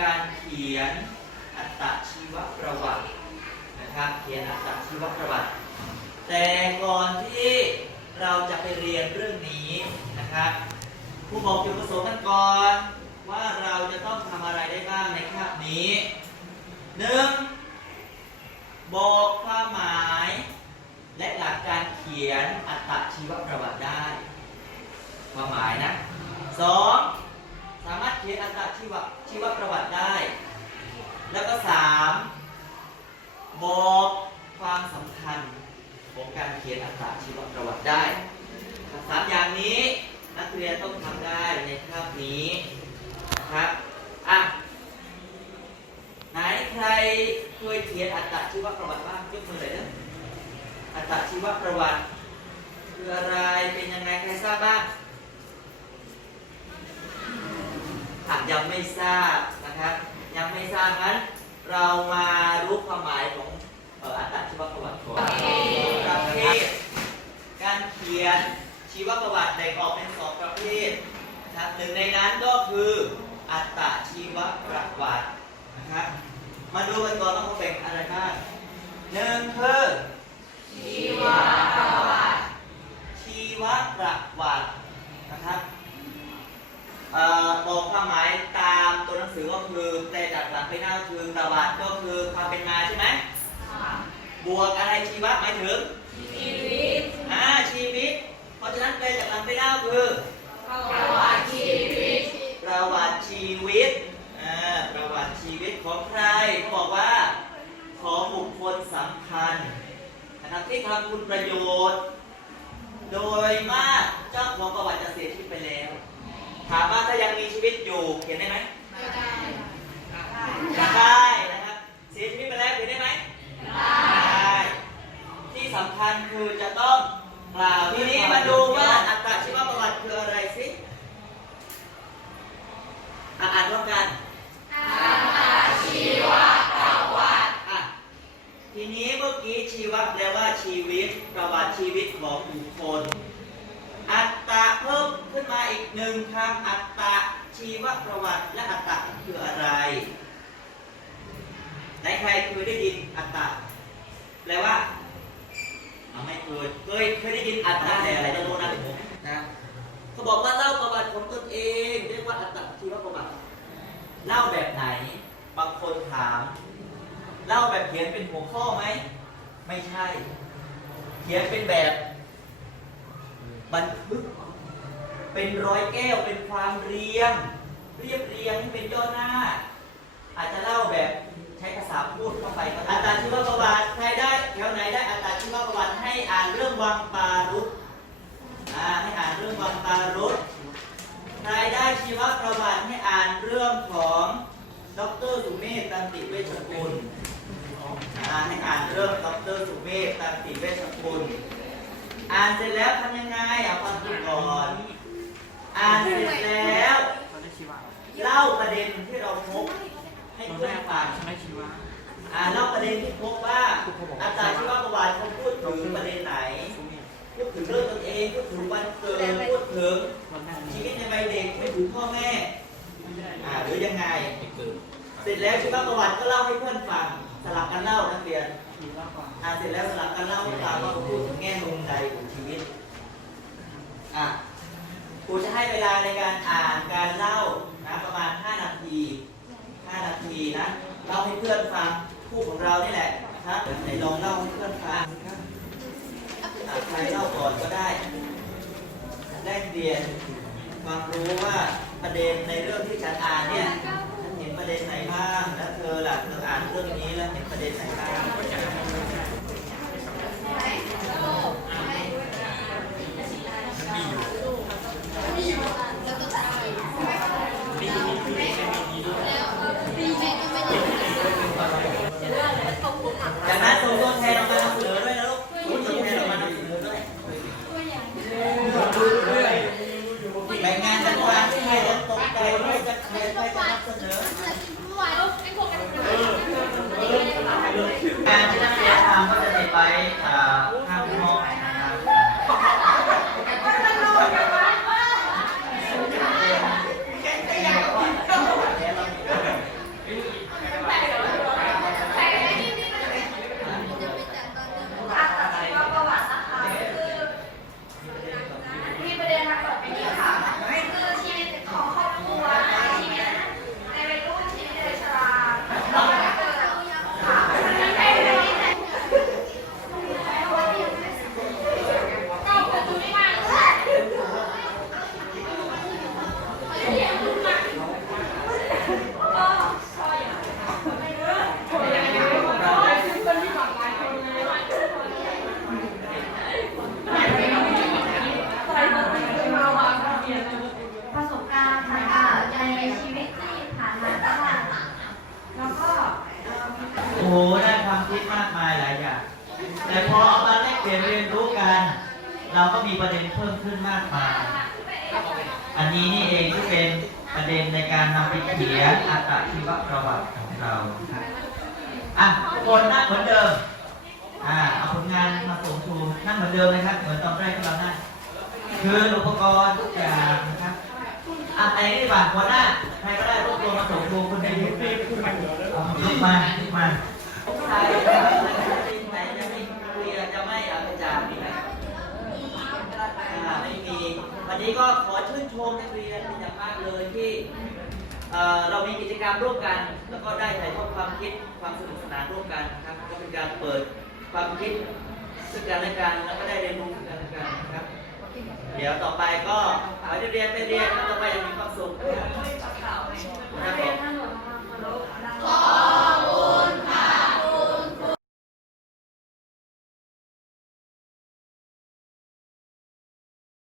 การเขียนอัตชีวประวัตินะครับ เขียนอัตชีวประวัติ แต่ก่อนที่เราจะไปเรียนเรื่องนี้นะครับผู้บอกจุดประสงค์กันก่อนว่าเราจะต้องทำอะไรได้บ้างในคาบนี้หนึ่งบอกความหมายและหลักการเขียนอัตชีวประวัติได้ ความหมายนะสอง สามารถเขียนอัตชีวชีวประวัติได้ แล้วก็สามบอกความสำคัญของการเขียนอัตชีวประวัติได้สามอย่างนี้นักเรียนต้องทำได้ในคาบนี้นะครับอะไหนใครเคยเขียนอัตชีวประวัติบ้างยกมือเลยนะอัตชีวประวัติคืออะไรเป็นยังไงใครทราบบ้างหาก ยังไม่ทราบนะครับ ยังไม่ทราบงั้น เรามารู้ความหมายของเอ่ออัตชีวประวัติก่อนประเภทการเขียนชีวประวัติแบ่งออกเป็นสองประเภทนะครับหนึ่งในนั้นก็คืออัตชีวประวัตินะครับมาดูกันก่อนว่าเขาแบ่งอะไรบ้างหนึ่งคือชีวประวัติ ชีวประวัตินะครับเอ่อบอกความหมายตามตัวหนังสือก็คือแปลจากหลังไปหน้าก็คือประวัติก็คือความเป็นมาใช่ไหมบวก อะไรชีวะหมายถึงชีวิตอ่าชีวิต เพราะฉะนั้นแปลจากหลังไปหน้าก็คือประวัติชีวิตประวัติชีวิตอ่าประวัติชีวิตของใครเขาบอกว่าของบุคคลสำคัญนะครับที่ทำคุณประโยชน์ โดยมากเจ้าของประวัติจะเสียชีวิตไปแล้ว ถามว่าถ้ายังมีชีวิตอยู่เขียนได้ไหมไม่ได้ได้นะครับเสียชีวิตไปแล้วเขียนได้ไหมได้ที่สำคัญคือจะต้องกล่าวทีนี้มาดูว่าอัตชีวประวัติคืออะไรสิอะอ่านร่วมกันชีวประวัติอะทีนี้เมื่อกี้ชีวะแปลว่าชีวิตประวัติชีวิตของบุคคล อัตตะเพิ่มขึ้นมาอีกหนึ่งคำอัตตะชีวประวัติและอัตตะคืออะไรไหนใครเคยได้ยินอัตตะแปลว่าเอา ไม่เคยเคยเคยได้ยินอัตตะแต่อะไรต้องรู้นะนะเขาบอกว่าเล่าประวัติของตนเอง เรียกว่าอัตตะชีวประวัติเล่าแบบไหน บางคนถาม เล่าแบบเขียนเป็นหัวข้อไหม ไม่ใช่ เขียนเป็นแบบ บันทึก เป็นร้อยแก้วเป็นความเรียง ชีวประวัติให้อ่านเรื่องของดรสุเมธตันติเวชกุลอ่านให้อ่านเรื่องดรสุเมธตันติเวชกุลอ่านเสร็จแล้วทำยังไงเอาฟังดูก่อนอ่านเสร็จแล้วเล่าประเด็นที่เราพบให้เพื่อนฟังอ่านเล่าประเด็นที่พบว่าอาจารย์ชีวประวัติเขาพูดถึงประเด็นไหน พูดถึงเรื่องตนเองพูดถึงวันเกิดพูดถึงชีวิตในวัยเด็กไม่ถึงพ่อแม่อ่าหรือยังไง เสร็จแล้วชีวประวัติก็เล่าให้เพื่อนฟังสลับกันเล่านักเรียนอ่าเสร็จแล้วสลับกันเล่าให้ฟังว่าเขาพูดถึงแง่มุมใดของชีวิตอะครูจะให้เวลาในการอ่านการเล่านะประมาณ 5 นาที 5 นาทีนะเล่าให้เพื่อนฟังคู่ของเรานี่แหละนะครับไหนลองเล่าให้เพื่อนฟังาใครเล่าก่อนก็ได้แลกเปลี่ยนความรู้ว่าประเด็นในเรื่องที่ฉันอ่านเนี่ยฉันเห็นประเด็นไหนบ้างแล้วเธอล่ะเธออ่านเรื่องนี้แล้วเห็นประเด็นไหนบ้าง จากนั้นส่งตัวแทนออกมานำเสนอด้วยนะลูกส่งตัวแทนออกมานำเสนอด้วยแบ่งงานกันวางที่ใครจะตกใจใครจะใครใครจะนำเสนอ งานที่นักเรียนทำ แต่พอเอามาแลกเปลี่ยนเรียนรู้กัน เราก็มีประเด็นเพิ่มขึ้นมากมาย อันนี้นี่เองที่เป็นประเด็นในการนำไปเขียนอัตชีวประวัติของเราครับอะคนนั่งเหมือนเดิม อ่าเอาผลงานมาส่งครูนั่งเหมือนเดิมนะครับ เหมือนตอนแรกที่เรานั่งคืออุปกรณ์ทุกอย่างนะครับอะไอ้นี่บ่าหัวหน้าใครก็ได้รวบรวมมาส่งครูคุณในยูทูบเอามามา นนี้ก็ขอชื่นชมนักเรียนเป็นอย่างมากเลยที่เรามีกิจกรรมร่วมกัน แล้วก็ได้ถ่ายทอดความคิดความสนุกสนานร่วมกันนะครับก็เป็นการเปิดความคิดซึ่งกันและกันแล้วก็ได้เรียนรู้ซึ่งกันและกันนะครับ เดี๋ยวต่อไปก็ขอให้นักเรียนไปเรียน